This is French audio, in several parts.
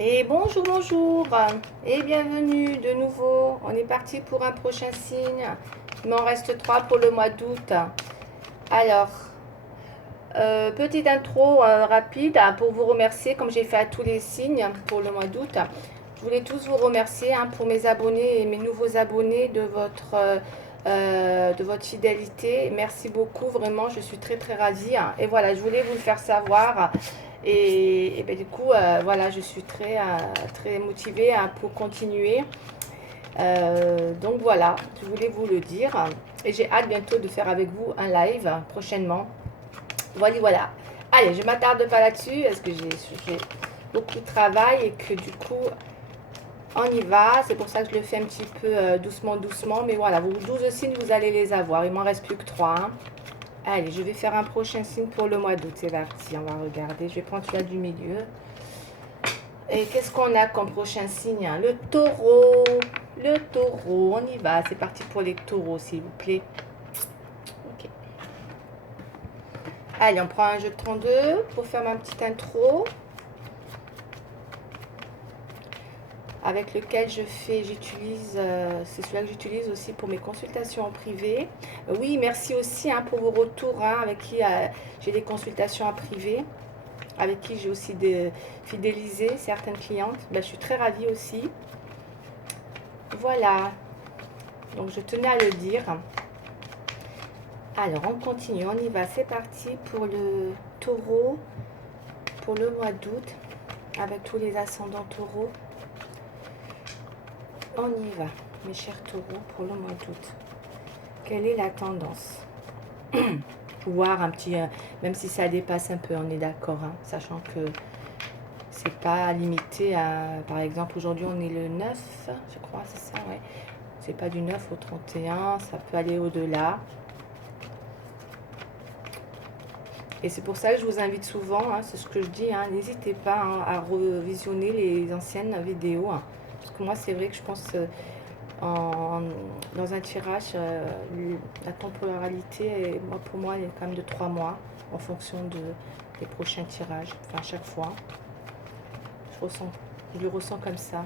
Et bonjour, bonjour, et bienvenue de nouveau. On est parti pour un prochain signe. Il m'en reste 3 pour le mois d'août. Alors, petite intro rapide pour vous remercier, comme j'ai fait à tous les signes pour le mois d'août. Je voulais tous vous remercier pour mes abonnés et mes nouveaux abonnés de votre fidélité. Merci beaucoup, vraiment, je suis très très ravie. Et voilà, je voulais vous le faire savoir. Et ben, du coup, voilà, je suis très motivée pour continuer. Donc voilà, je voulais vous le dire. Et j'ai hâte bientôt de faire avec vous un live prochainement. Voilà, voilà. Allez, je ne m'attarde pas là-dessus parce que j'ai beaucoup de travail et que du coup, on y va. C'est pour ça que je le fais un petit peu doucement, doucement. Mais voilà, vos 12 signes, vous allez les avoir. Il m'en reste plus que 3. Allez, je vais faire un prochain signe pour le mois d'août. C'est parti, on va regarder. Je vais prendre celui-là du milieu. Et qu'est-ce qu'on a comme prochain signe? Le taureau. Le taureau, on y va. C'est parti pour les taureaux, s'il vous plaît. Ok. Allez, on prend un jeu de 32 pour faire ma petite intro. Avec lequel j'utilise, c'est celui-là que j'utilise aussi pour mes consultations en privé. Oui, merci aussi pour vos retours, avec qui j'ai des consultations en privé, avec qui j'ai aussi fidélisé certaines clientes. Ben, je suis très ravie aussi. Voilà, donc je tenais à le dire. Alors, on continue, on y va. C'est parti pour le taureau, pour le mois d'août, avec tous les ascendants taureaux. On y va, mes chers taureaux, pour le mois d'août. Quelle est la tendance? Voir un petit, même si ça dépasse un peu, on est d'accord, sachant que c'est pas limité à, par exemple, aujourd'hui on est le 9, je crois, c'est ça, ouais. C'est pas du 9 au 31, ça peut aller au-delà. Et c'est pour ça que je vous invite souvent, c'est ce que je dis, n'hésitez pas à revisionner les anciennes vidéos. Parce que moi, c'est vrai que je pense dans un tirage, la temporalité, pour moi, elle est quand même de 3 mois en fonction des prochains tirages. Enfin, à chaque fois, je le ressens comme ça.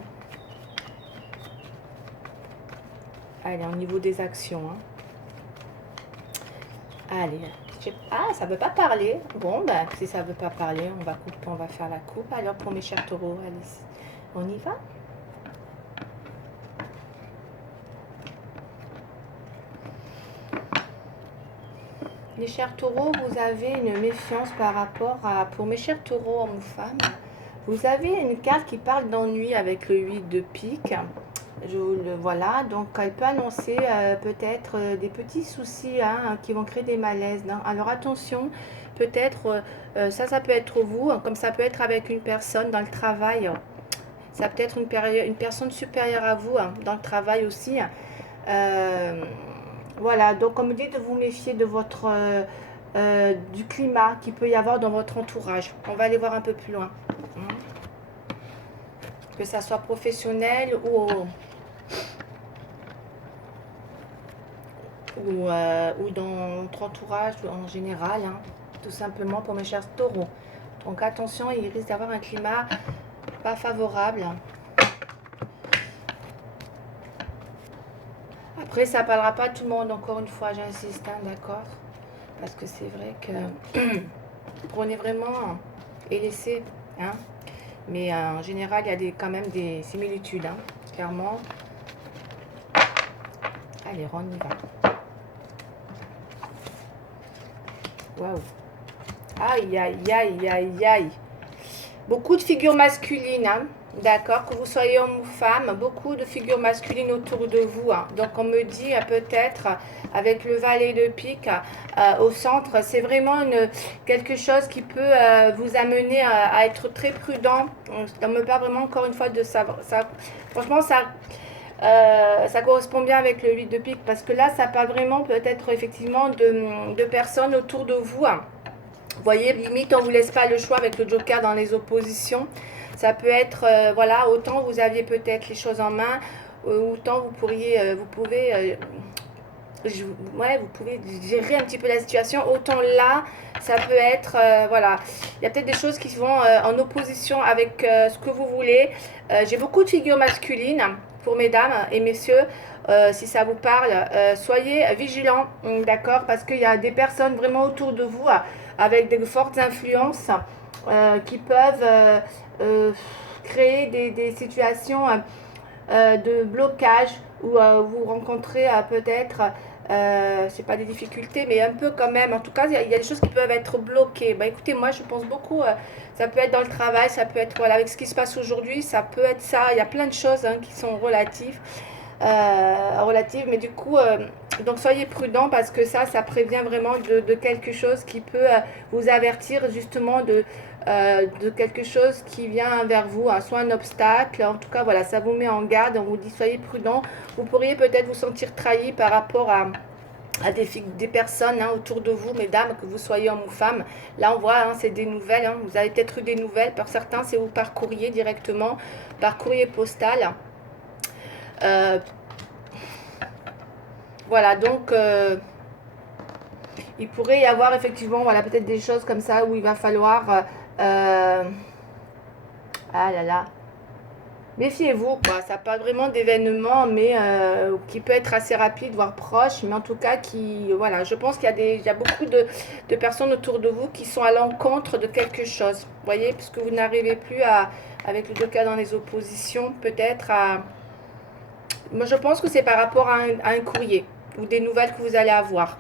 Allez, au niveau des actions. Allez, ah, ça veut pas parler. Bon, ben, si ça veut pas parler, on va couper, on va faire la coupe. Alors, pour mes chers taureaux, allez, on y va. Les chers taureaux, vous avez une méfiance par rapport à... Pour mes chers taureaux, hommes ou femmes, vous avez une carte qui parle d'ennui avec le 8 de pique. Voilà, donc elle peut annoncer peut-être des petits soucis qui vont créer des malaises. Alors attention, peut-être, ça peut être vous, comme ça peut être avec une personne dans le travail. Ça peut être une personne supérieure à vous dans le travail aussi. Voilà, donc on me dit de vous méfier de du climat qu'il peut y avoir dans votre entourage. On va aller voir un peu plus loin. Que ça soit professionnel ou dans notre entourage en général, tout simplement pour mes chers taureaux. Donc attention, il risque d'avoir un climat pas favorable. Après, ça ne parlera pas à tout le monde, encore une fois, j'insiste, d'accord? Parce que c'est vrai que prenez vraiment et laissez, mais en général, il y a quand même des similitudes, clairement. Allez, on y va. Waouh. Aïe, aïe, aïe, aïe, aïe. Beaucoup de figures masculines, d'accord, que vous soyez homme ou femme, beaucoup de figures masculines autour de vous. Donc on me dit peut-être avec le valet de pique au centre, c'est vraiment quelque chose qui peut vous amener à être très prudent. Ça me parle vraiment encore une fois de ça. Franchement, ça correspond bien avec le 8 de pique parce que là, ça parle vraiment peut-être effectivement de personnes autour de vous. Vous voyez, limite, on ne vous laisse pas le choix avec le joker dans les oppositions. Ça peut être, voilà, autant vous aviez peut-être les choses en main, autant vous pouvez Ouais, vous pouvez gérer un petit peu la situation. Autant là, ça peut être, voilà, il y a peut-être des choses qui vont en opposition avec ce que vous voulez. J'ai beaucoup de figures masculines pour mesdames et messieurs. Si ça vous parle, soyez vigilants, d'accord, parce qu'il y a des personnes vraiment autour de vous avec de fortes influences qui peuvent créer des situations de blocage où vous rencontrez peut-être, c'est pas des difficultés, mais un peu quand même. En tout cas, il y a des choses qui peuvent être bloquées. Bah, écoutez, moi, je pense beaucoup, ça peut être dans le travail, ça peut être, voilà, avec ce qui se passe aujourd'hui, ça peut être ça. Il y a plein de choses hein, qui sont relatives, mais du coup, donc soyez prudents parce que ça prévient vraiment de quelque chose qui peut vous avertir justement de quelque chose qui vient vers vous, hein, soit un obstacle. En tout cas, voilà, ça vous met en garde. On vous dit soyez prudents. Vous pourriez peut-être vous sentir trahi par rapport à des personnes hein, autour de vous, mesdames, que vous soyez homme ou femme. Là, on voit, hein, c'est des nouvelles. Hein, vous avez peut-être eu des nouvelles. Pour certains, c'est par courrier directement, par courrier postal. Euh, voilà, donc il pourrait y avoir effectivement, voilà, peut-être des choses comme ça où il va falloir... ah là là, méfiez-vous, quoi. Ça parle vraiment d'événements, mais qui peut être assez rapide, voire proche, mais en tout cas, qui, voilà, je pense il y a beaucoup de personnes autour de vous qui sont à l'encontre de quelque chose. Vous voyez, puisque vous n'arrivez plus avec le deux cas dans les oppositions, peut-être à... Moi, je pense que c'est par rapport à un courrier ou des nouvelles que vous allez avoir.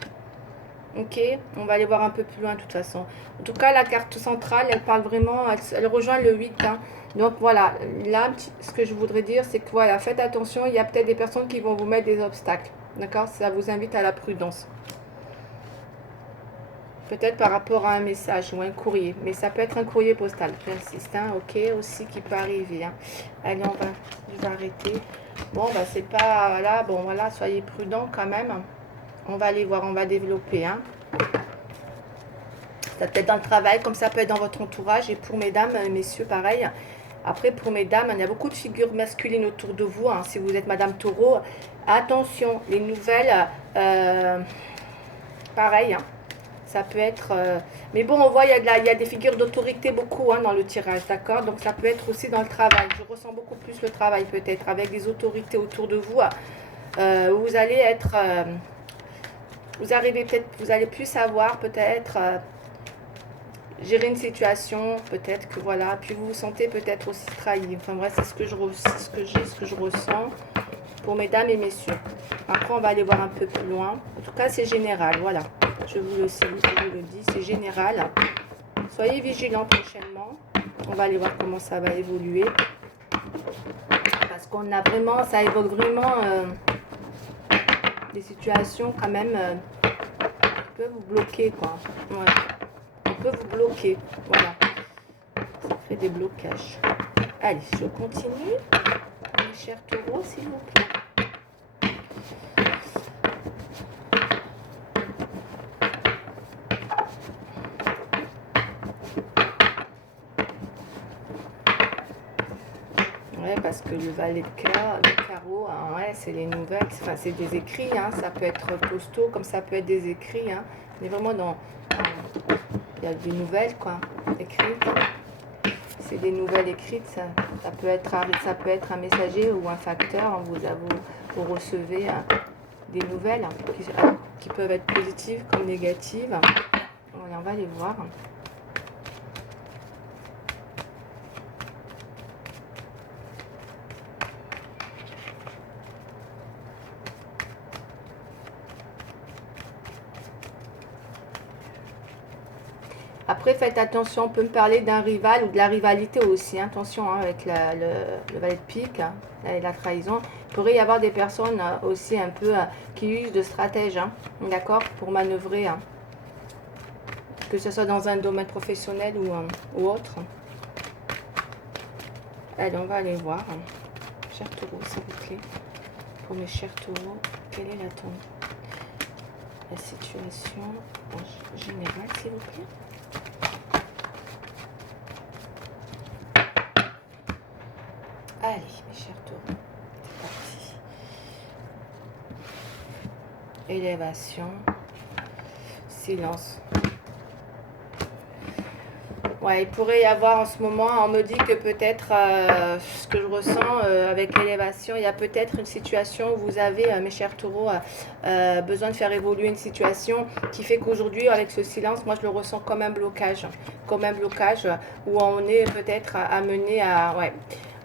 Ok, on va aller voir un peu plus loin de toute façon. En tout cas, la carte centrale, elle parle vraiment, elle rejoint le 8. Hein. Donc voilà, là, ce que je voudrais dire, c'est que voilà, faites attention, il y a peut-être des personnes qui vont vous mettre des obstacles. D'accord. Ça vous invite à la prudence. Peut-être par rapport à un message ou un courrier. Mais ça peut être un courrier postal. J'insiste, hein, ok, aussi qui peut arriver. Hein. Allez, je vais arrêter. Bon, bah c'est pas, là, bon, voilà, soyez prudents quand même. On va aller voir, on va développer, hein. Ça peut être dans le travail, comme ça peut être dans votre entourage. Et pour mesdames, messieurs, pareil. Après, pour mesdames, il y a beaucoup de figures masculines autour de vous. Hein. Si vous êtes Madame Taureau, attention, les nouvelles, pareil. Hein. Ça peut être... mais bon, on voit, il y a des figures d'autorité beaucoup hein, dans le tirage, d'accord. Donc ça peut être aussi dans le travail. Je ressens beaucoup plus le travail peut-être, avec des autorités autour de vous. Où vous allez être... vous arrivez peut-être, vous allez plus savoir peut-être... gérer une situation, peut-être que voilà, puis vous vous sentez peut-être aussi trahi. Enfin bref, c'est ce que je ressens pour mesdames et messieurs. Après, on va aller voir un peu plus loin. En tout cas, c'est général, voilà. Je vous le dis, c'est général. Soyez vigilants prochainement. On va aller voir comment ça va évoluer. Parce qu'on a vraiment, ça évoque vraiment des situations quand même qui peuvent vous bloquer, quoi. Ouais. Peut vous bloquer. Voilà. Ça fait des blocages. Allez, je continue. Mes chers taureaux, s'il vous plaît. Ouais, parce que le valet de cœur, le carreau, hein, ouais, c'est les nouvelles. Enfin, c'est des écrits. Hein, ça peut être costaud, comme ça peut être des écrits. Hein. On est vraiment dans... il y a des nouvelles, quoi, écrites. C'est des nouvelles écrites, ça peut être un messager ou un facteur. Vous recevez des nouvelles qui peuvent être positives comme négatives. Voilà, on va les voir. Après, faites attention, on peut me parler d'un rival ou de la rivalité aussi. Attention hein, avec le valet de pique hein, et la trahison. Il pourrait y avoir des personnes aussi un peu qui usent de stratèges, hein, d'accord, pour manœuvrer. Hein, que ce soit dans un domaine professionnel ou autre. Allez, on va aller voir. Hein. Chers taureaux, s'il vous plaît. Pour mes chers taureaux, quelle est la situation en général, s'il vous plaît? Allez, mes chers taureaux, c'est parti. élévation, silence. Ouais, il pourrait y avoir en ce moment, on me dit que peut-être, ce que je ressens avec l'élévation, il y a peut-être une situation où vous avez, mes chers taureaux, besoin de faire évoluer une situation qui fait qu'aujourd'hui, avec ce silence, moi je le ressens comme un blocage où on est peut-être amené à, ouais,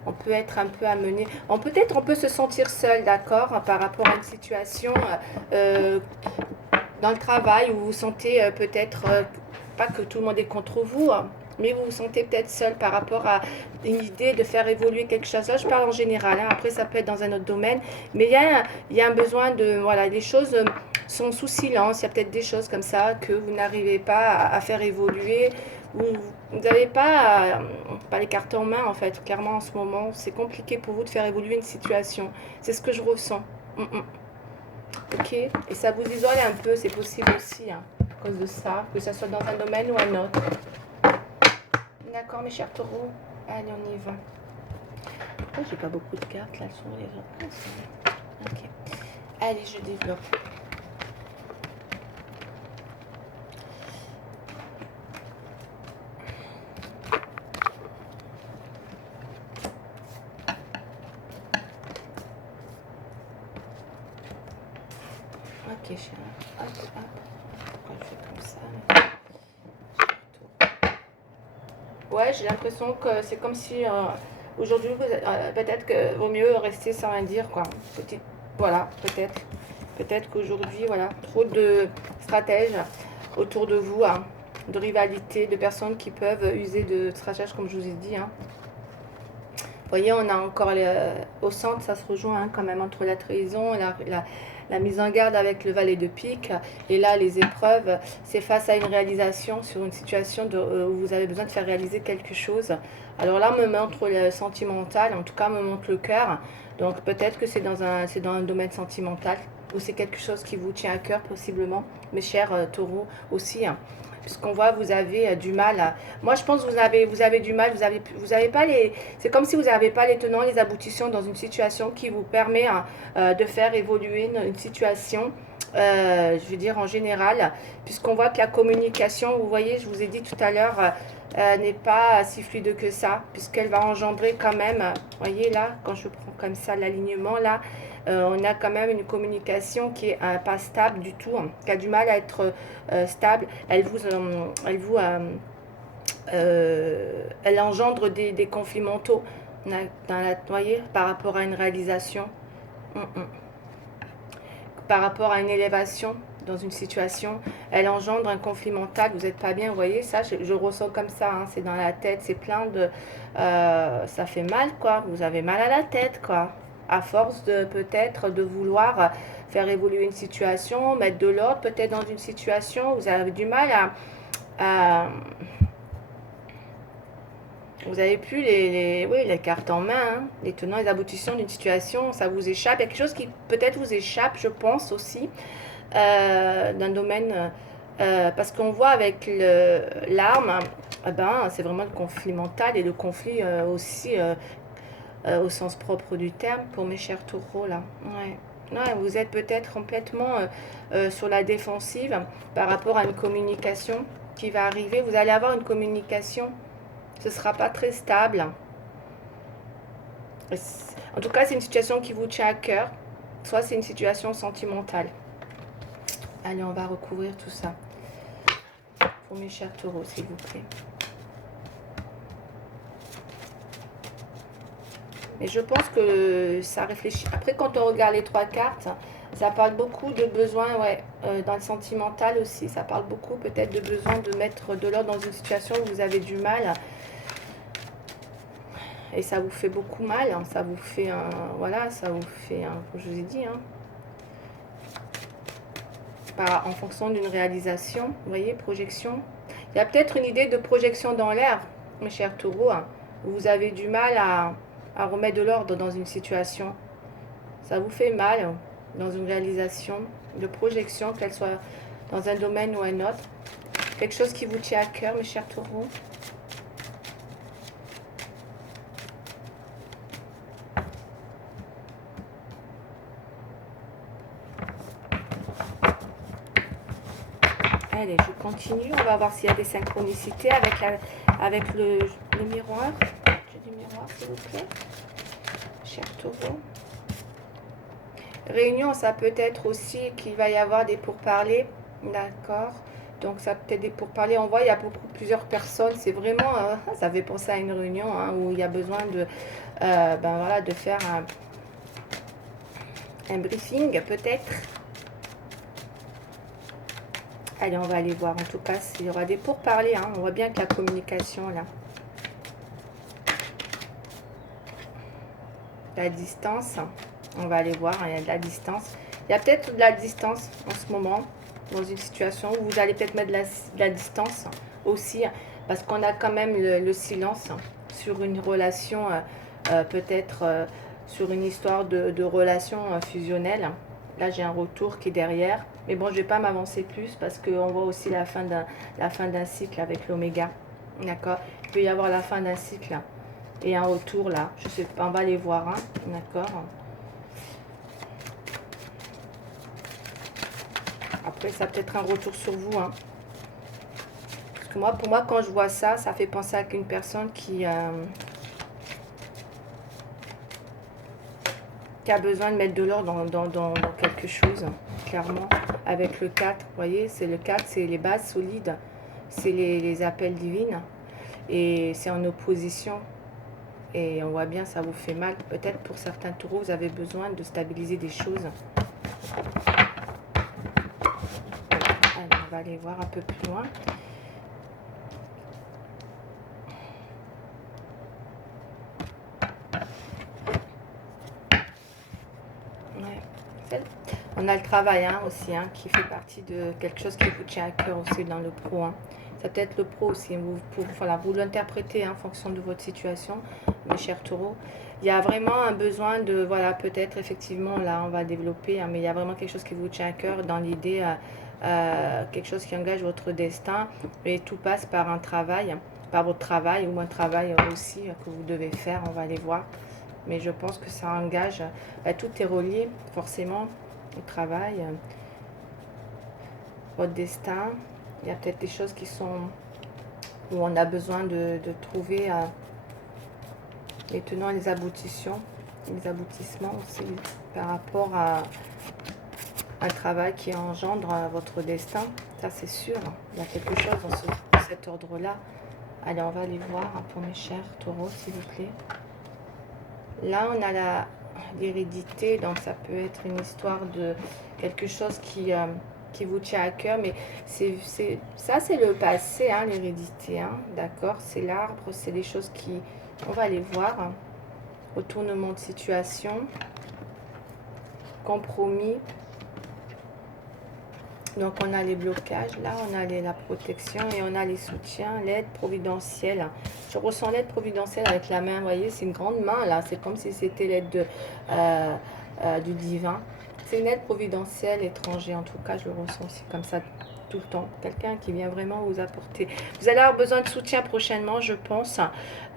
on peut être un peu amené, on peut se sentir seul, d'accord, par rapport à une situation dans le travail où vous vous sentez peut-être, pas que tout le monde est contre vous, hein, mais vous vous sentez peut-être seul par rapport à une idée de faire évoluer quelque chose. Là, je parle en général, hein. Après ça peut être dans un autre domaine, mais il y a un besoin de, voilà, les choses sont sous silence, il y a peut-être des choses comme ça que vous n'arrivez pas à faire évoluer, vous n'avez pas les cartes en main en fait, clairement en ce moment, c'est compliqué pour vous de faire évoluer une situation, c'est ce que je ressens. Ok, et ça vous isole un peu, c'est possible aussi, hein, à cause de ça, que ça soit dans un domaine ou un autre. D'accord, mes chers taureaux, allez, on y va. Pourquoi j'ai pas beaucoup de cartes là, elles sont les autres. Ok, allez, je développe. Ok, chérie, hop, hop. Pourquoi je fais comme ça Ouais, j'ai l'impression que c'est comme si aujourd'hui, peut-être que vaut mieux rester sans rien dire, quoi. Petite, voilà, peut-être. Peut-être qu'aujourd'hui, voilà, trop de stratèges autour de vous, hein, de rivalité, de personnes qui peuvent user de stratèges, comme je vous ai dit. Hein. Vous voyez, on a encore au centre, ça se rejoint hein, quand même entre la trahison et la mise en garde avec le valet de pique. Et là, les épreuves, c'est face à une réalisation sur une situation où vous avez besoin de faire réaliser quelque chose. Alors là, on me montre le sentimental, en tout cas, on me montre le cœur. Donc peut-être que c'est dans un domaine sentimental ou c'est quelque chose qui vous tient à cœur possiblement, mes chers taureaux aussi. Hein. Puisqu'on voit, vous avez du mal. Moi, je pense que vous avez du mal. Vous avez pas les. C'est comme si vous n'avez pas les tenants, les aboutissants dans une situation qui vous permet de faire évoluer une situation. Je veux dire en général, puisqu'on voit que la communication, vous voyez, je vous ai dit tout à l'heure, n'est pas si fluide que ça, puisqu'elle va engendrer quand même, vous voyez là, quand je prends comme ça l'alignement là, on a quand même une communication qui est pas stable du tout, hein, qui a du mal à être stable. Elle engendre des conflits mentaux vous voyez, par rapport à une réalisation, par rapport à une élévation dans une situation, elle engendre un conflit mental, vous n'êtes pas bien, vous voyez, ça, je ressens comme ça, hein, c'est dans la tête, c'est plein de... ça fait mal, quoi, vous avez mal à la tête, quoi, à force de peut-être de vouloir faire évoluer une situation, mettre de l'ordre peut-être dans une situation, vous avez du mal à vous avez plus oui, les cartes en main, hein, les tenants et les aboutissants d'une situation, ça vous échappe. Il y a quelque chose qui peut-être vous échappe, je pense aussi, d'un domaine, parce qu'on voit avec l'arme, eh ben, c'est vraiment le conflit mental et le conflit aussi au sens propre du terme pour mes chers taureaux là. Ouais. Ouais, vous êtes peut-être complètement sur la défensive par rapport à une communication qui va arriver. Vous allez avoir une communication, ce ne sera pas très stable. En tout cas, c'est une situation qui vous tient à cœur, soit c'est une situation sentimentale. Allez, on va recouvrir tout ça. Pour mes chers taureaux, s'il vous plaît. Mais je pense que ça réfléchit. Après, quand on regarde les trois cartes, ça parle beaucoup de besoin, ouais, dans le sentimental aussi. Ça parle beaucoup peut-être de besoin de mettre de l'ordre dans une situation où vous avez du mal. Et ça vous fait beaucoup mal. Hein. Ça vous fait un... Voilà, ça vous fait un... Comme je vous ai dit, hein. En fonction d'une réalisation, vous voyez, projection. Il y a peut-être une idée de projection dans l'air, mes chers taureaux, hein, où vous avez du mal à remettre de l'ordre dans une situation. Ça vous fait mal hein, dans une réalisation de projection, qu'elle soit dans un domaine ou un autre. Quelque chose qui vous tient à cœur, mes chers taureaux. Allez, je continue. On va voir s'il y a des synchronicités avec le miroir. J'ai du miroir, s'il vous plaît. Cher taureau. Réunion, ça peut être aussi qu'il va y avoir des pourparlers. D'accord. Donc ça peut être des pourparlers. On voit, il y a plusieurs personnes. C'est vraiment, ça fait penser à une réunion où il y a besoin de, ben voilà, de faire un briefing peut-être. Allez, on va aller voir. En tout cas, il y aura des pourparlers. On voit bien que la communication là. La distance. On va aller voir. Il y a de la distance. Il y a peut-être de la distance en ce moment. Dans une situation où vous allez peut-être mettre de la distance aussi. Parce qu'on a quand même le silence sur une relation. Peut-être sur une histoire de relation fusionnelle. Là, j'ai un retour qui est derrière. Mais bon, je ne vais pas m'avancer plus parce qu'on voit aussi la fin d'un cycle avec l'oméga. D'accord. Il peut y avoir la fin d'un cycle et un retour là. Je sais pas, on va les voir. D'accord. Après, ça peut être un retour sur vous. Parce que moi, pour moi, quand je vois ça, ça fait penser à une personne qui a besoin de mettre de l'ordre dans quelque chose, clairement. Avec le 4, vous voyez, c'est le 4, c'est les bases solides, c'est les appels divines. Et c'est en opposition. Et on voit bien, ça vous fait mal. Peut-être pour certains taureaux, vous avez besoin de stabiliser des choses. Allez, on va aller voir un peu plus loin. On a le travail aussi, qui fait partie de quelque chose qui vous tient à cœur aussi dans le pro. Ça peut être le pro aussi. Vous l'interprétez en fonction de votre situation, mes chers taureaux. Il y a vraiment un besoin de, voilà, peut-être effectivement, là, on va développer, mais il y a vraiment quelque chose qui vous tient à cœur dans l'idée, quelque chose qui engage votre destin. Et tout passe par un travail, par votre travail ou un travail aussi que vous devez faire. On va aller voir. Mais je pense que ça engage, tout est relié forcément au travail, votre destin. Il y a peut-être des choses qui sont où on a besoin de trouver les tenants et les aboutissements aussi par rapport à un travail qui engendre votre destin. Ça c'est sûr, il y a quelque chose dans cet ordre-là. Allez, on va aller voir pour mes chers taureaux, s'il vous plaît. Là, on a l'hérédité, donc ça peut être une histoire de quelque chose qui vous tient à cœur, mais ça, c'est le passé, l'hérédité, d'accord? C'est l'arbre, c'est des choses qui... On va aller voir. Retournement de situation, compromis. Donc, on a les blocages, là, on a la protection et on a les soutiens, l'aide providentielle. Je ressens l'aide providentielle avec la main, vous voyez, c'est une grande main, là. C'est comme si c'était l'aide du divin. C'est une aide providentielle étrangère, en tout cas, je le ressens aussi comme ça tout le temps. Quelqu'un qui vient vraiment vous apporter. Vous allez avoir besoin de soutien prochainement, je pense.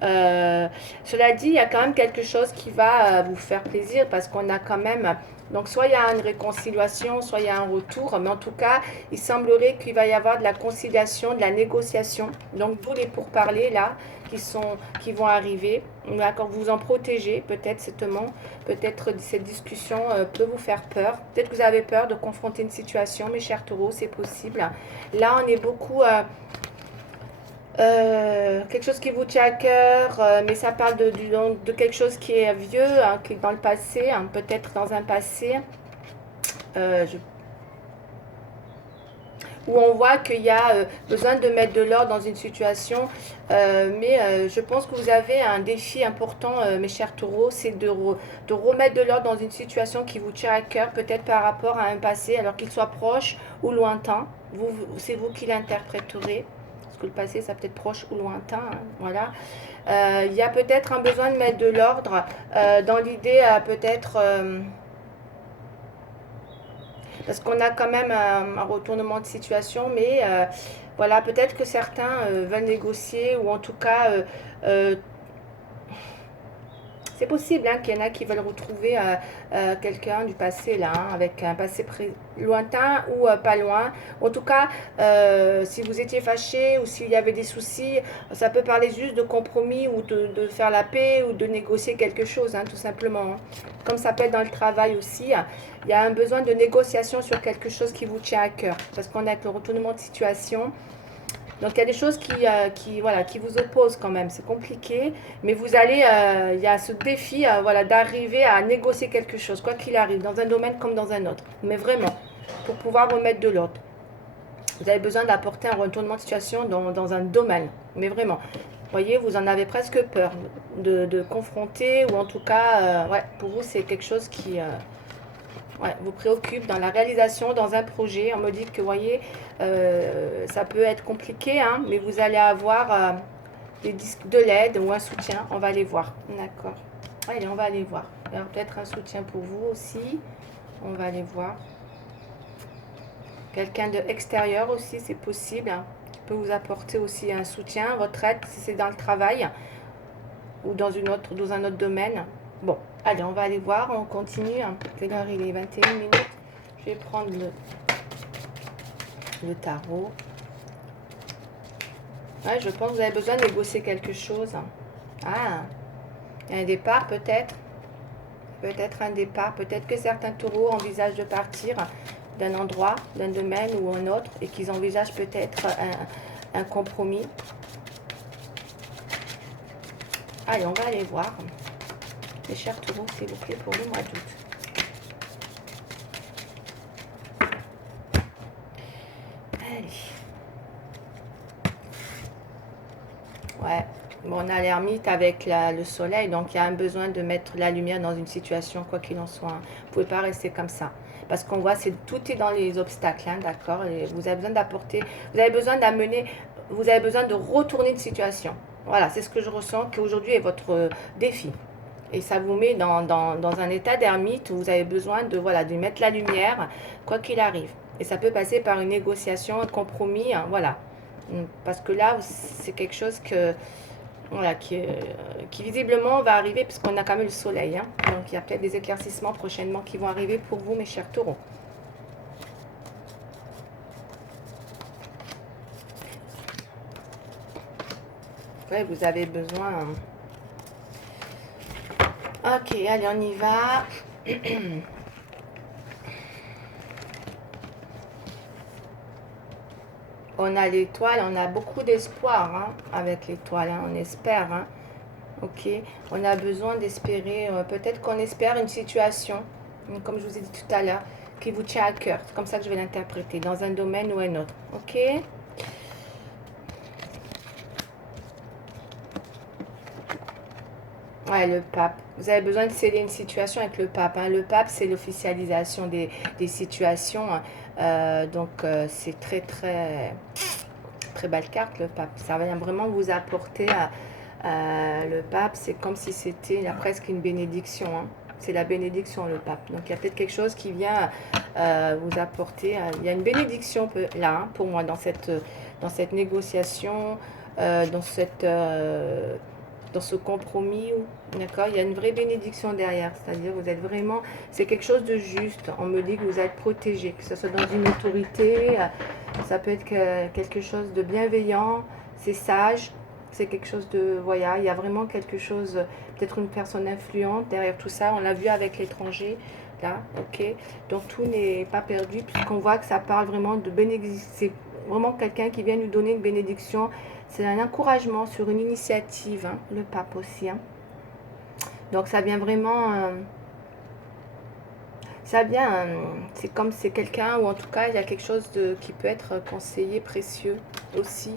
Cela dit, il y a quand même quelque chose qui va vous faire plaisir parce qu'on a quand même... Donc, soit il y a une réconciliation, soit il y a un retour. Mais en tout cas, il semblerait qu'il va y avoir de la conciliation, de la négociation. Donc, d'où les pourparlers, là, qui vont arriver. D'accord, vous en protégez, peut-être peut-être cette discussion peut vous faire peur. Peut-être que vous avez peur de confronter une situation, mes chers taureaux, c'est possible. Là, on est beaucoup... quelque chose qui vous tient à cœur, mais ça parle de quelque chose qui est vieux, qui est dans le passé, peut-être dans un passé où on voit qu'il y a besoin de mettre de l'ordre dans une situation, mais je pense que vous avez un défi important, mes chers taureaux, c'est de remettre de l'ordre dans une situation qui vous tient à cœur, peut-être par rapport à un passé, alors qu'il soit proche ou lointain. C'est vous qui l'interpréterez. Que le passé, ça peut être proche ou lointain, voilà. Il y a peut-être un besoin de mettre de l'ordre dans l'idée, peut-être, parce qu'on a quand même un retournement de situation, mais voilà, peut-être que certains veulent négocier, ou en tout cas, C'est possible hein, qu'il y en a qui veulent retrouver quelqu'un du passé, là, hein, avec un passé lointain ou pas loin. En tout cas, si vous étiez fâché ou s'il y avait des soucis, ça peut parler juste de compromis ou de faire la paix ou de négocier quelque chose, hein, tout simplement. Hein. Comme ça peut être dans le travail aussi, il y a un besoin de négociation sur quelque chose qui vous tient à cœur. Parce qu'on a le retournement de situation. Donc il y a des choses voilà, qui vous opposent quand même, c'est compliqué, mais vous allez, il y a ce défi voilà, d'arriver à négocier quelque chose, quoi qu'il arrive, dans un domaine comme dans un autre, mais vraiment, pour pouvoir remettre de l'ordre. Vous avez besoin d'apporter un retournement de situation dans un domaine, mais vraiment. Vous voyez, vous en avez presque peur de confronter, ou en tout cas, ouais, pour vous c'est quelque chose qui... ouais, vous préoccupe dans la réalisation, dans un projet. On me dit que, vous voyez, ça peut être compliqué, hein, mais vous allez avoir de l'aide ou un soutien. On va aller voir. D'accord. Allez, on va aller voir. Alors, peut-être un soutien pour vous aussi. On va aller voir. Quelqu'un de extérieur aussi, c'est possible. Hein, qui peut vous apporter aussi un soutien, votre aide, si c'est dans le travail ou dans un autre domaine. Bon, allez, on va aller voir, on continue. Quelle heure il est? 21 minutes. Je vais prendre le tarot. Ouais, je pense que vous avez besoin de négocier quelque chose. Ah, un départ peut-être. Peut-être un départ. Peut-être que certains taureaux envisagent de partir d'un endroit, d'un domaine ou un autre et qu'ils envisagent peut-être un compromis. Allez, on va aller voir. Mes chers taureaux, s'il vous plaît, pour le mois d'août. Allez. Ouais. Bon, on a l'ermite avec le soleil, donc il y a un besoin de mettre la lumière dans une situation, quoi qu'il en soit. Hein. Vous ne pouvez pas rester comme ça. Parce qu'on voit, tout est dans les obstacles, hein, d'accord. Vous avez besoin d'apporter, vous avez besoin d'amener, vous avez besoin de retourner une situation. Voilà, c'est ce que je ressens qu'aujourd'hui est votre défi. Et ça vous met dans un état d'ermite où vous avez besoin voilà, de mettre la lumière, quoi qu'il arrive. Et ça peut passer par une négociation, un compromis, hein, voilà. Parce que là, c'est quelque chose voilà, qui visiblement va arriver, puisqu'on a quand même le soleil. Hein. Donc il y a peut-être des éclaircissements prochainement qui vont arriver pour vous, mes chers taureaux. Ouais, vous avez besoin... Ok, allez, on y va. On a l'étoile, on a beaucoup d'espoir hein, avec l'étoile, hein, on espère. Hein. Ok, on a besoin d'espérer, peut-être qu'on espère une situation, comme je vous ai dit tout à l'heure, qui vous tient à cœur. C'est comme ça que je vais l'interpréter, dans un domaine ou un autre. Ok. Ouais, le pape. Vous avez besoin de sceller une situation avec le pape. Hein. Le pape, c'est l'officialisation des situations. Donc, c'est très, très, très belle carte, le pape. Ça va vraiment vous apporter le pape. C'est comme si c'était presque une bénédiction. Hein. C'est la bénédiction, le pape. Donc, il y a peut-être quelque chose qui vient vous apporter. Il y a une bénédiction là, hein, pour moi, dans cette négociation, dans ce compromis, d'accord, il y a une vraie bénédiction derrière, c'est-à-dire vous êtes vraiment, c'est quelque chose de juste, on me dit que vous êtes protégé, que ce soit dans une autorité, ça peut être quelque chose de bienveillant, c'est sage, c'est quelque chose de, voilà, il y a vraiment quelque chose, peut-être une personne influente derrière tout ça, on l'a vu avec l'étranger, là, ok, donc tout n'est pas perdu, puisqu'on voit que ça parle vraiment de bénédiction, c'est vraiment quelqu'un qui vient nous donner une bénédiction. C'est un encouragement sur une initiative, hein, le pape aussi. Hein. Donc ça vient vraiment... ça vient... c'est comme c'est quelqu'un, ou en tout cas, il y a quelque chose qui peut être conseiller précieux aussi.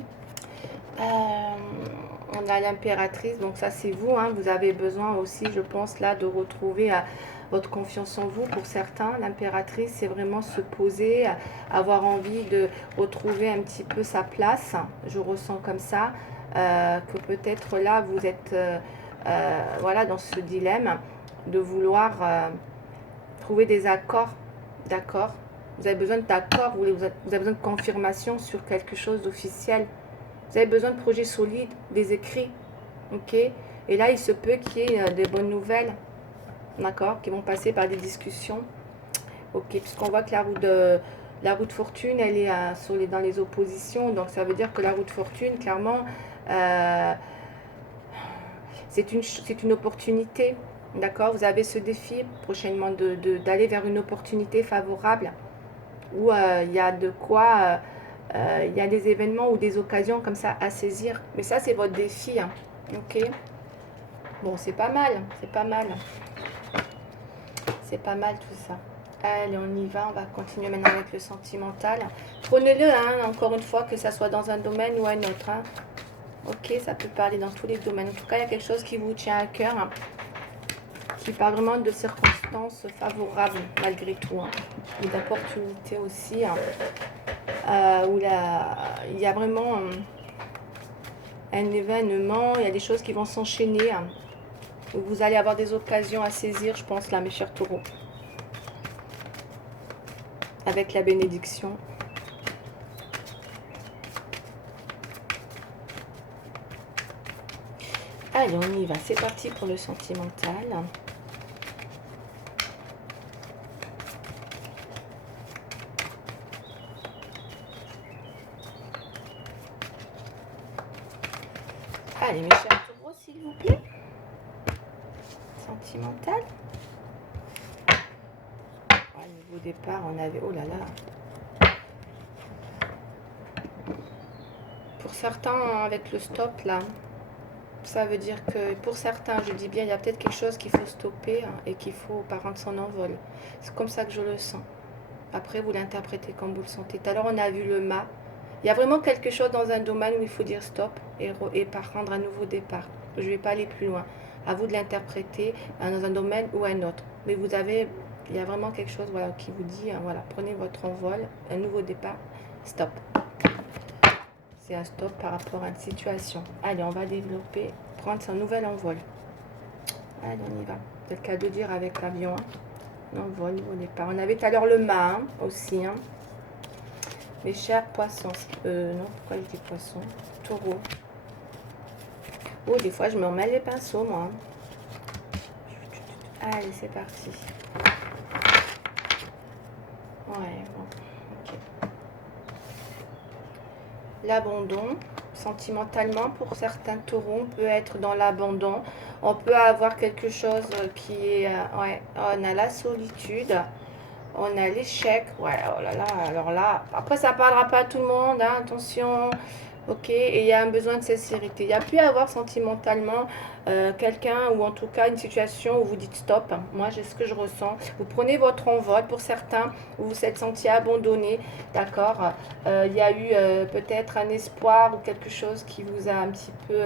On a l'impératrice, donc ça c'est vous. Hein, vous avez besoin aussi, je pense, là, de retrouver... votre confiance en vous. Pour certains, l'impératrice, c'est vraiment se poser, avoir envie de retrouver un petit peu sa place. Je ressens comme ça, que peut-être là, vous êtes voilà, dans ce dilemme de vouloir trouver des accords. D'accord. Vous avez besoin d'accords, vous avez besoin de confirmation sur quelque chose d'officiel. Vous avez besoin de projets solides, des écrits. Ok. Et là, il se peut qu'il y ait des bonnes nouvelles, d'accord, qui vont passer par des discussions. Ok, puisqu'on voit que la roue de fortune, elle est dans les oppositions. Donc, ça veut dire que la roue de fortune, clairement, euh, c'est une opportunité. D'accord, vous avez ce défi prochainement d'aller vers une opportunité favorable où il y a de quoi, il y a des événements ou des occasions comme ça à saisir. Mais ça, c'est votre défi. Hein. Ok, bon, c'est pas mal, c'est pas mal. C'est pas mal tout ça. Allez, on y va. On va continuer maintenant avec le sentimental. Prenez-le, hein, encore une fois, que ça soit dans un domaine ou un autre. Hein. Ok, ça peut parler dans tous les domaines. En tout cas, il y a quelque chose qui vous tient à cœur, hein, qui parle vraiment de circonstances favorables, malgré tout. Hein, et d'opportunités aussi. Hein, où il y a vraiment un événement, il y a des choses qui vont s'enchaîner. Hein, où vous allez avoir des occasions à saisir, je pense, là, mes chers taureaux. Avec la bénédiction. Allez, on y va. C'est parti pour le sentimental. Allez, mes chers taureaux, s'il vous plaît. Sentimental. Au départ, on avait... Oh là là. Pour certains, avec le stop, là, ça veut dire que pour certains, je dis bien, il y a peut-être quelque chose qu'il faut stopper hein, et qu'il faut pas rendre son envol. C'est comme ça que je le sens. Après, vous l'interprétez comme vous le sentez. Tout à l'heure, on a vu le mât. Il y a vraiment quelque chose dans un domaine où il faut dire stop et pas prendre un nouveau départ. Je ne vais pas aller plus loin. À vous de l'interpréter dans un domaine ou un autre. Mais vous avez... Il y a vraiment quelque chose voilà, qui vous dit, voilà, prenez votre envol, un nouveau départ, stop. C'est un stop par rapport à une situation. Allez, on va développer, prendre son nouvel envol. Allez, on y va. C'est le cas de dire avec l'avion. Hein. Envol, nouveau départ. On avait tout à l'heure le mât hein, aussi. Hein. Mes chers poissons. Non, pourquoi je dis poissons? Taureau. Oh, des fois, je me remets les pinceaux, moi. Allez, c'est parti. Ouais, bon, ok. L'abandon, sentimentalement, pour certains taureaux, on peut être dans l'abandon. On peut avoir quelque chose qui est... ouais, on a la solitude, on a l'échec. Ouais, oh là là, alors là... Après, ça ne parlera pas à tout le monde, hein, attention. Ok, et il y a un besoin de sincérité. Il y a pu avoir sentimentalement quelqu'un ou en tout cas une situation où vous dites stop. Moi, j'ai ce que je ressens. Vous prenez votre envol. Pour certains, vous vous êtes senti abandonné, d'accord. Il y a eu peut-être un espoir ou quelque chose qui vous a un petit peu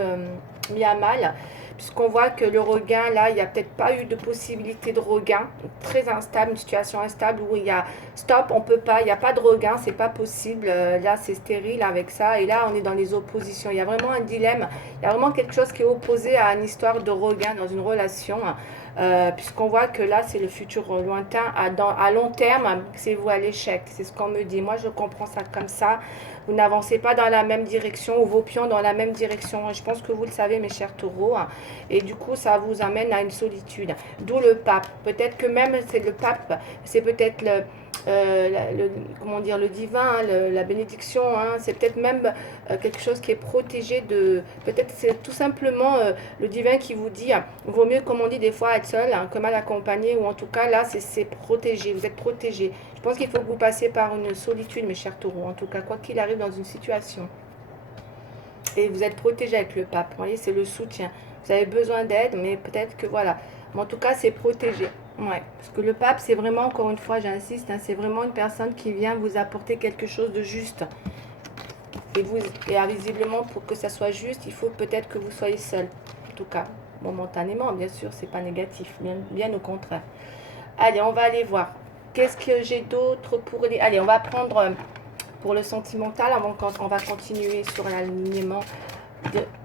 mis à mal. Puisqu'on voit que le regain, là, il n'y a peut-être pas eu de possibilité de regain. Très instable, une situation instable où il y a stop, on peut pas, il n'y a pas de regain, c'est pas possible. Là, c'est stérile avec ça. Et là, on est dans les oppositions. Il y a vraiment un dilemme. Il y a vraiment quelque chose qui est opposé à une histoire de regain dans une relation. Puisqu'on voit que là, c'est le futur lointain. À long terme, c'est vous à l'échec. C'est ce qu'on me dit. Moi, je comprends ça comme ça. Vous n'avancez pas dans la même direction ou vos pions dans la même direction. Je pense que vous le savez, mes chers taureaux. Et du coup, ça vous amène à une solitude. D'où le pape. Peut-être que même c'est le pape, c'est peut-être comment dire, le divin, hein, la bénédiction. Hein, c'est peut-être même quelque chose qui est protégé de... Peut-être c'est tout simplement le divin qui vous dit, vaut mieux, comme on dit des fois, être seul hein, que mal accompagné. Ou en tout cas, là, c'est protégé. Vous êtes protégé. Je pense qu'il faut que vous passiez par une solitude, mes chers taureaux. En tout cas, quoi qu'il arrive dans une situation. Et vous êtes protégé avec le pape. Vous voyez, c'est le soutien. Vous avez besoin d'aide, mais peut-être que voilà. Mais en tout cas, c'est protégé. Ouais. Parce que le pape, c'est vraiment, encore une fois, j'insiste, hein, c'est vraiment une personne qui vient vous apporter quelque chose de juste. Et visiblement, pour que ça soit juste, il faut peut-être que vous soyez seul. En tout cas, momentanément, bien sûr, c'est pas négatif. Bien au contraire. Allez, on va aller voir. Qu'est-ce que j'ai d'autre pour les... Allez, on va prendre pour le sentimental. On va continuer sur l'alignement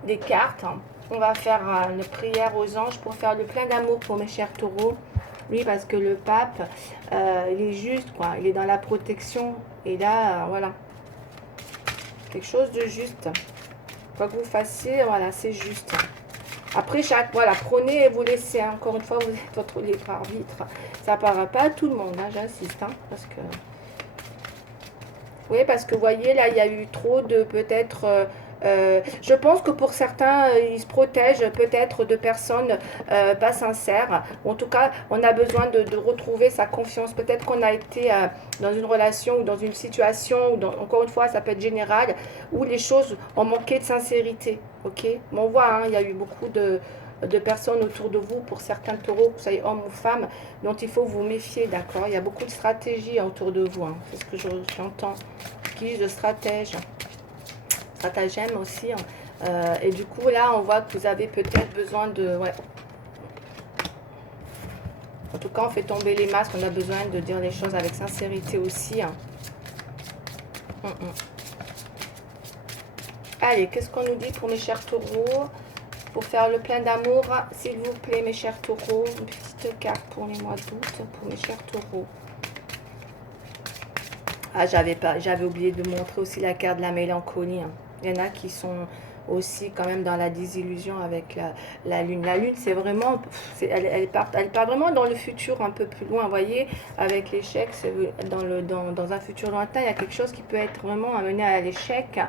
des cartes. On va faire une prière aux anges pour faire le plein d'amour pour mes chers taureaux. Oui, parce que le pape, il est juste, quoi. Il est dans la protection. Et là, voilà. Quelque chose de juste. Quoi que vous fassiez, voilà, c'est juste. Après, voilà, prenez et vous laissez. Hein. Encore une fois, vous êtes votre libre arbitre. Ça ne parlera pas à tout le monde, hein, j'insiste. Hein, parce que... Oui, parce que vous voyez, là, il y a eu trop de peut-être... je pense que pour certains, ils se protègent peut-être de personnes pas sincères. En tout cas, on a besoin de retrouver sa confiance. Peut-être qu'on a été dans une relation ou dans une situation, encore une fois, ça peut être général, où les choses ont manqué de sincérité. Ok. Mais on voit, hein, il y a eu beaucoup de personnes autour de vous, pour certains taureaux, que vous soyez homme ou femme, dont il faut vous méfier, d'accord. Il y a beaucoup de stratégies autour de vous, hein, c'est ce que j'entends. Qui de stratagème aussi. Hein. Et du coup, là, on voit que vous avez peut-être besoin de... Ouais. En tout cas, on fait tomber les masques, on a besoin de dire les choses avec sincérité aussi. Hein. Allez, qu'est-ce qu'on nous dit pour mes chers taureaux? Pour faire le plein d'amour, s'il vous plaît, mes chers taureaux. Une petite carte pour les mois d'août, pour mes chers taureaux. Ah, j'avais oublié de montrer aussi la carte de la mélancolie. Hein. Il y en a qui sont aussi quand même dans la désillusion avec la lune. La lune, c'est vraiment, elle part vraiment dans le futur un peu plus loin. Vous voyez, avec l'échec, dans un futur lointain, il y a quelque chose qui peut être vraiment amené à l'échec.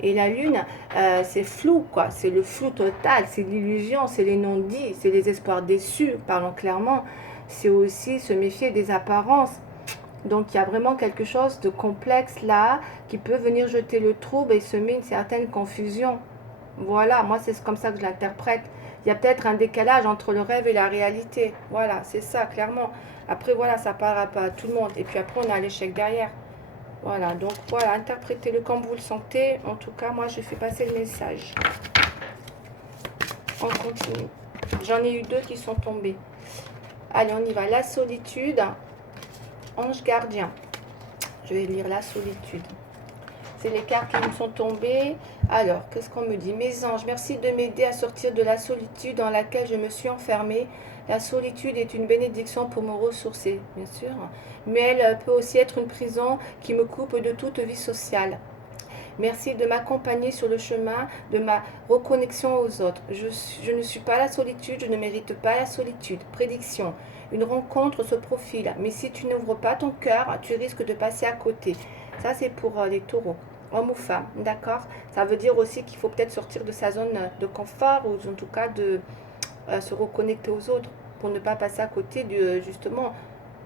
Et la lune, c'est flou, quoi. C'est le flou total, c'est l'illusion, c'est les non-dits, c'est les espoirs déçus, parlons clairement. C'est aussi se méfier des apparences. Donc il y a vraiment quelque chose de complexe là qui peut venir jeter le trouble et semer une certaine confusion. Voilà, moi c'est comme ça que je l'interprète. Il y a peut-être un décalage entre le rêve et la réalité. Voilà, c'est ça, clairement. Après, voilà, ça ne parlera pas à tout le monde. Et puis après, on a l'échec derrière. Voilà, donc voilà, interprétez-le comme vous le sentez. En tout cas, moi, je fais passer le message. On continue. J'en ai eu deux qui sont tombés. Allez, on y va. La solitude. Ange gardien. Je vais lire la solitude. C'est les cartes qui me sont tombées. Alors, qu'est-ce qu'on me dit? Mes anges, merci de m'aider à sortir de la solitude dans laquelle je me suis enfermée. La solitude est une bénédiction pour me ressourcer, bien sûr. Mais elle peut aussi être une prison qui me coupe de toute vie sociale. Merci de m'accompagner sur le chemin de ma reconnexion aux autres. Je ne suis pas la solitude, je ne mérite pas la solitude. Prédiction. Une rencontre se profile, mais si tu n'ouvres pas ton cœur, tu risques de passer à côté. Ça, c'est pour les taureaux, homme ou femme, d'accord? Ça veut dire aussi qu'il faut peut-être sortir de sa zone de confort, ou en tout cas de se reconnecter aux autres, pour ne pas passer à côté justement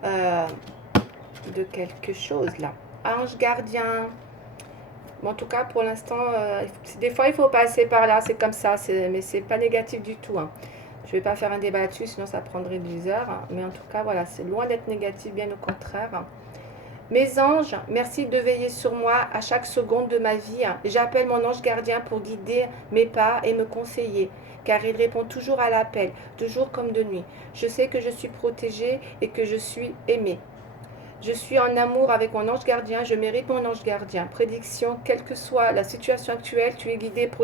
de quelque chose là. Ange gardien. Bon, en tout cas, pour l'instant, des fois, il faut passer par là, c'est comme ça, mais c'est pas négatif du tout. Hein. Je vais pas faire un débat là-dessus, sinon ça prendrait 10 heures. Hein. Mais en tout cas, voilà, c'est loin d'être négatif, bien au contraire. Hein. Mes anges, merci de veiller sur moi à chaque seconde de ma vie. Hein. J'appelle mon ange gardien pour guider mes pas et me conseiller, car il répond toujours à l'appel, de jour comme de nuit. Je sais que je suis protégée et que je suis aimée. Je suis en amour avec mon ange gardien, je mérite mon ange gardien. Prédiction, quelle que soit la situation actuelle, tu es guidé, protégé.